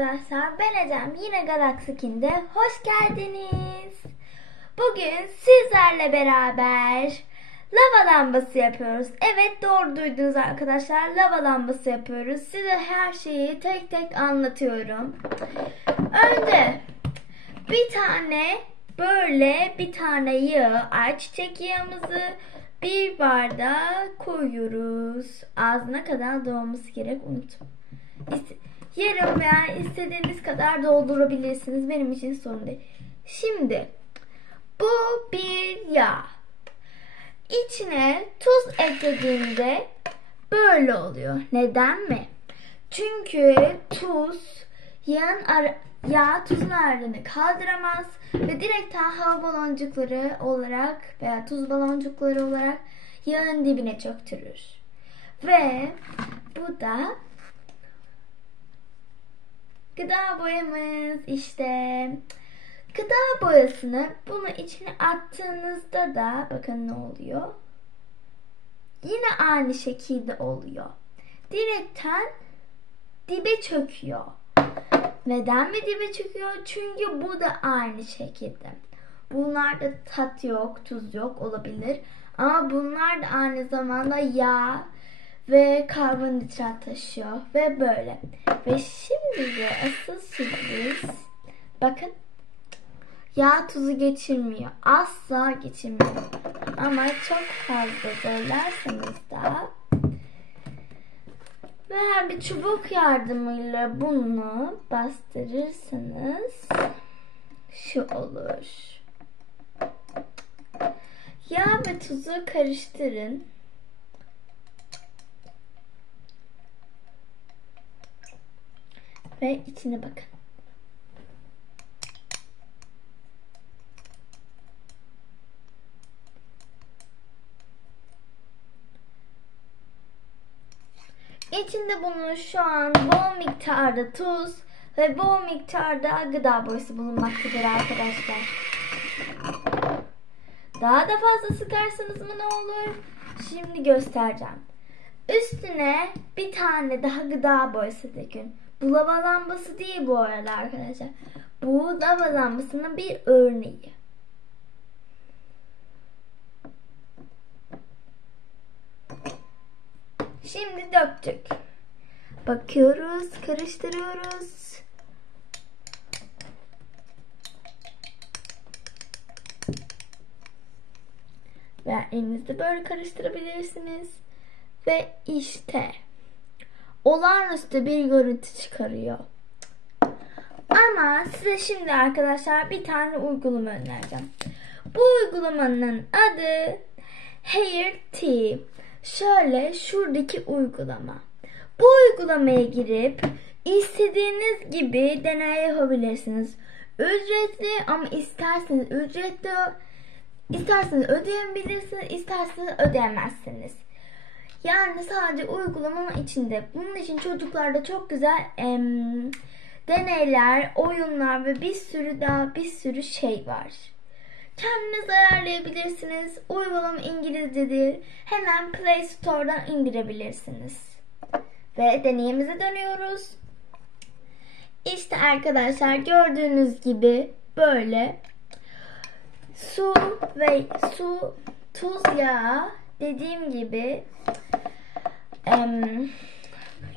Arkadaşlar ben Ecem yine Galaxy King'de hoş geldiniz. Bugün sizlerle beraber lava lambası yapıyoruz. Evet doğru duydunuz arkadaşlar lava lambası yapıyoruz. Size her şeyi tek tek anlatıyorum. Önce bir tane böyle bir tane yağı ayçiçek yağımızı bir bardağa koyuyoruz. Ağzına kadar dolması gerek unutmayın. Yarım veya istediğiniz kadar doldurabilirsiniz. Benim için sorun değil. Şimdi bu bir yağ. İçine tuz eklediğimde böyle oluyor. Neden mi? Çünkü tuz yağın ara, yağ tuzun ağırlığını kaldıramaz ve direkt hava baloncukları olarak veya tuz baloncukları olarak yağın dibine çöktürür. Ve bu da Gıda boyamız işte. Gıda boyasını bunu içine attığınızda da bakın ne oluyor. Yine aynı şekilde oluyor. Direkten dibe çöküyor. Neden mi dibe çöküyor? Çünkü bu da aynı şekilde. Bunlarda tat yok, tuz yok olabilir. Ama bunlar da aynı zamanda yağ, ve karbonhidrat taşıyor ve böyle. Ve şimdi de asıl sürpriz bakın yağ tuzu geçirmiyor. Asla geçirmiyor. Ama çok fazla zorlarsanız da veya bir çubuk yardımıyla bunu bastırırsanız şu olur. Yağ ve tuzu karıştırın. Ve içine bakın. İçinde bunun şu an bol miktarda tuz ve bol miktarda gıda boyası bulunmaktadır arkadaşlar. Daha da fazla sıkarsanız mı ne olur? Şimdi göstereceğim. Üstüne bir tane daha gıda boyası dökün. Bu lava lambası değil bu arada arkadaşlar. Bu lava lambasının bir örneği. Şimdi döktük. Bakıyoruz, karıştırıyoruz. Ve elinizde böyle karıştırabilirsiniz. Ve işte olağanüstü bir görüntü çıkarıyor. Ama size şimdi arkadaşlar bir tane uygulama önereceğim. Bu uygulamanın adı Hair Tea. Şöyle şuradaki uygulama. Bu uygulamaya girip istediğiniz gibi deney yapabilirsiniz. Ücretli ama isterseniz ücretli isterseniz ödeyebilirsiniz, isterseniz ödeyemezsiniz. Yani sadece uygulamanın içinde. Bunun için çocuklarda çok güzel em, deneyler, oyunlar ve bir sürü daha bir sürü şey var. Kendiniz ayarlayabilirsiniz. Uygulama İngilizcedir. Hemen Play Store'dan indirebilirsiniz. Ve deneyimize dönüyoruz. İşte arkadaşlar gördüğünüz gibi böyle su ve su, tuz yağı dediğim gibi em,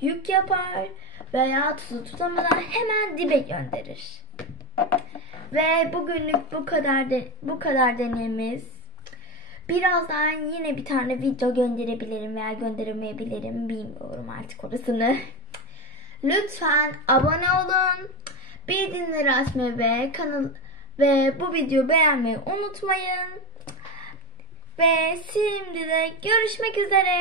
yük yapar veya tuzu tutamadan hemen dibe gönderir. Ve bugünlük bu kadar de, bu kadar deneyimiz. Birazdan yine bir tane video gönderebilirim veya gönderemeyebilirim. Bilmiyorum artık orasını. Lütfen abone olun. Bildirimleri açmayı ve kanal ve bu videoyu beğenmeyi unutmayın. Ve şimdi de görüşmek üzere.